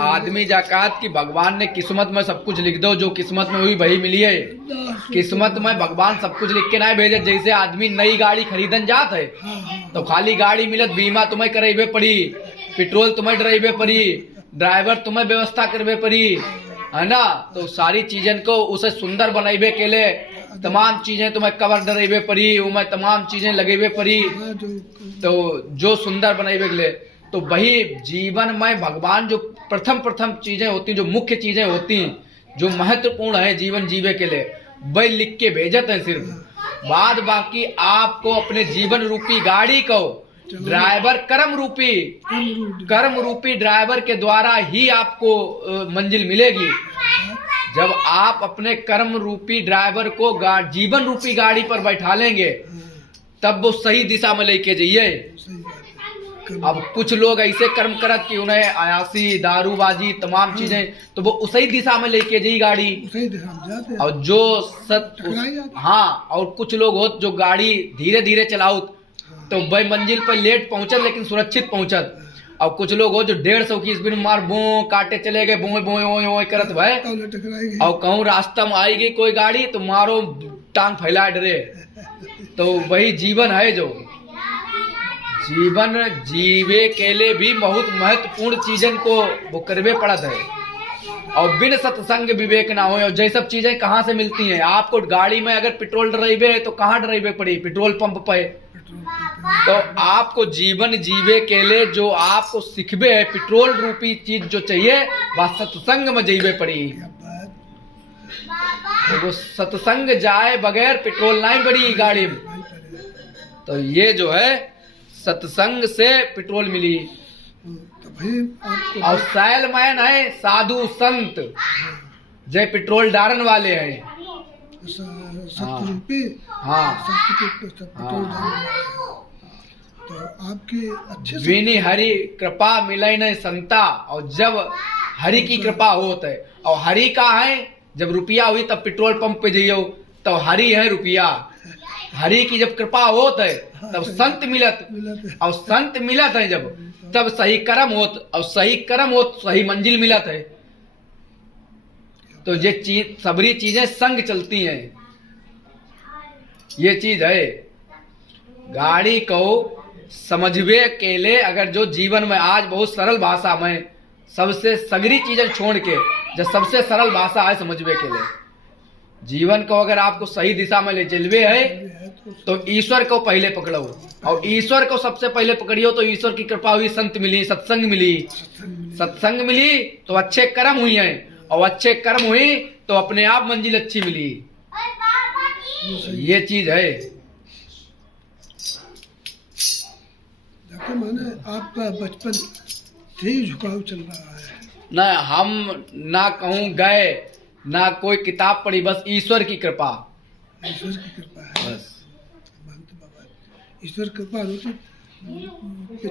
आदमी जाकात की भगवान ने किस्मत में सब कुछ लिख दो, जो किस्मत में हुई वही मिली है। किस्मत में भगवान सब कुछ लिख के ना भेजे। जैसे आदमी नई गाड़ी खरीदन जात है तो खाली गाड़ी मिलत, बीमा तुम्हें कराइबे पड़ी, पेट्रोल तुम्हें डराइबे पड़ी, ड्राइवर तुम्हें व्यवस्था करवे पड़ी, है ना। तो सारी चीजन को उसे सुंदर बनाइबे के लिए तमाम चीजें तुम्हें कवर डराइबे पड़ी, उमें तमाम चीजें लगेबे पड़ी, तो जो सुंदर बनाइबे के लिए। तो वही जीवन में भगवान जो प्रथम चीजें होती, जो मुख्य चीजें होती, जो महत्वपूर्ण है जीवन जीवे के लिए, वही लिख के भेजत है सिर्फ। बाद बाकी आपको अपने जीवन रूपी गाड़ी को ड्राइवर कर्म रूपी ड्राइवर के द्वारा ही आपको मंजिल मिलेगी। जब आप अपने कर्म रूपी ड्राइवर को जीवन रूपी गाड़ी पर बैठा लेंगे तब वो सही दिशा में लेके जाइए। अब कुछ लोग ऐसे कर्म करत कि उन्हें अयासी, दारूबाजी, तमाम चीजें, तो वो उसी दिशा में लेके जाई गाड़ी, उसी दिशा में जाते हैं। और जो हाँ, और कुछ लोग हो जो गाड़ी धीरे धीरे चलाओ तो वही मंजिल पर लेट पहुंचत लेकिन सुरक्षित पहुंचत। और कुछ लोग हो जो 150 की स्पीड में मार बो काटे चले गए, बोए बोए ओए ओए करत भाई, और कहूँ रास्ता में आई गई कोई गाड़ी तो मारो टांग फैला डरे। तो वही जीवन है, जो जीवन जीवे के लिए भी बहुत महत्वपूर्ण चीजन को वो करवे पड़त है। और बिन सत्संग विवेक ना हो। और जय सब चीजें कहाँ से मिलती हैं आपको? गाड़ी में अगर पेट्रोल डराइबे तो कहाँ डराइबे पड़ी? पेट्रोल पंप पे। तो आपको जीवन जीवे के लिए जो आपको सिखबे है, पेट्रोल रूपी चीज जो चाहिए, वह सत्संग में जीवे पड़ी। तो वो सत्संग जाए बगैर पेट्रोल नहीं बढ़ी गाड़ी में। तो ये जो है सत्संग से पेट्रोल मिली। और सैलमैन है साधु संत जय पेट्रोल डारन वाले हैं। तो आपकी अच्छे विनी हरि कृपा मिले न संता। और जब हरि की कृपा होत है, और हरि का है जब रुपया हुई तब पेट्रोल पंप पे जाइयो, तो हरि है रुपया। हरि की जब कृपा होत है तब संत मिलत, और संत मिलत है जब तब सही कर्म होत, और सही कर्म होत सही मंजिल मिलत है। तो ये चीज सबरी चीजें संग चलती हैं। ये चीज है गाड़ी को समझवे के लिए। अगर जो जीवन में आज बहुत सरल भाषा में सबसे सगरी चीजें छोड़ के जो सबसे सरल भाषा है समझवे के लिए, जीवन को अगर आपको सही दिशा में ले चलवे है तो ईश्वर को पहले पकड़ो। और ईश्वर को सबसे पहले पकड़ियो तो ईश्वर की कृपा हुई, संत मिली, सत्संग मिली तो अच्छे कर्म हुई हैं, और अच्छे कर्म हुई तो अपने आप मंजिल अच्छी मिली। ये चीज है। माने आपका बचपन से ही झुकाव चल रहा है। न हम ना कहूँ गए ना कोई किताब पढ़ी, बस ईश्वर की कृपा। ईश्वर की कृपा है बस। ईश्वर कृपा होती